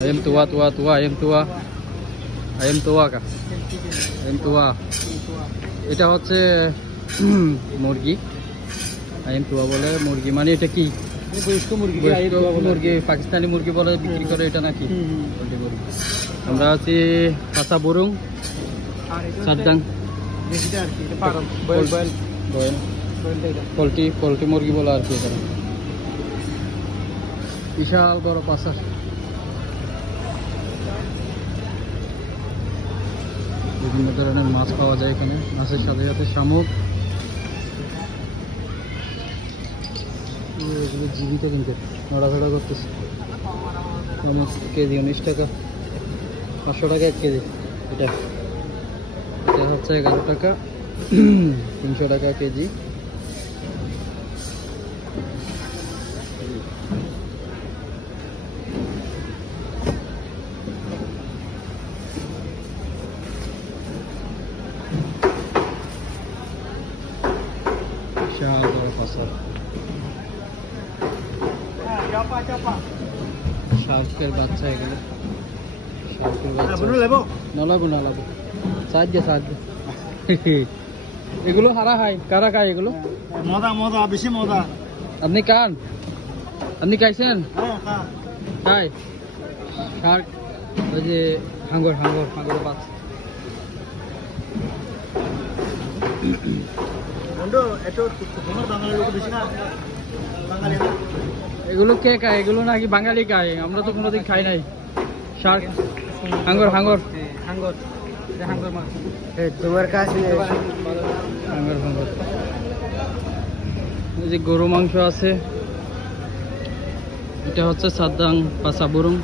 Ayam tua, ayam tua. Ayam tua ka? Ayam tua. এটা হচ্ছে মুরগি। ayam tua বলে মুরগি, মানে এটা কি? বয়স্ক মুরগি, মুরগি পাকিস্তানি মুরগি বলে বিক্রি করে, এটা নাকি? আমরা আছি পাসা বুরুং সাদ্দাং। পোল্ট্রি মুরগি বলে আর কি। এখানে বিশাল বড় পাসা। বিভিন্ন ধরনের মাছ পাওয়া যায় এখানে, মাছের সাথে সাথে শামুক। এগুলো জীবিত কিন্তু নড়াচড়া করতেছে। শামুক কেজি 19 টাকা, 500 টাকা 1 কেজি। এটা হচ্ছে 11 টাকা, 300 টাকা কেজি। শার্কের বাচ্চা এগুলো, শার্কের বাচ্চা। নলাবো সাহায্য এগুলো হারা খায়, কারা খায় এগুলো? মজা বেশি মজা। আপনি খান? আপনি খাইছেন? খাই শার্ক, ওই যে হাঙ্গর বাচ্চা। এগুলো কে খায়? এগুলো নাকি বাঙালি খায়, আমরা তো কোনোদিন খাই নাই। শার্ক, হাঙ্গর তোমার কাছে হাঙ্গর। এই যে গরু মাংস আছে, এটা হচ্ছে সাদ্দাং পাসা বুরুং।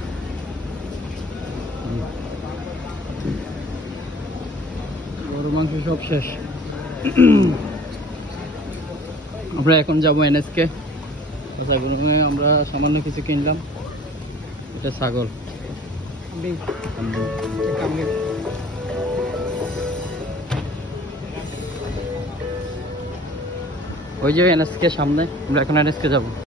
গরু মাংস সব শেষ। আমরা এখন যাবো এনএসকে। আমরা সামান্য কিছু কিনলাম। এটা ছাগল, ওই যে এনএসকে সামনে। আমরা এখন এনএসকে যাবো।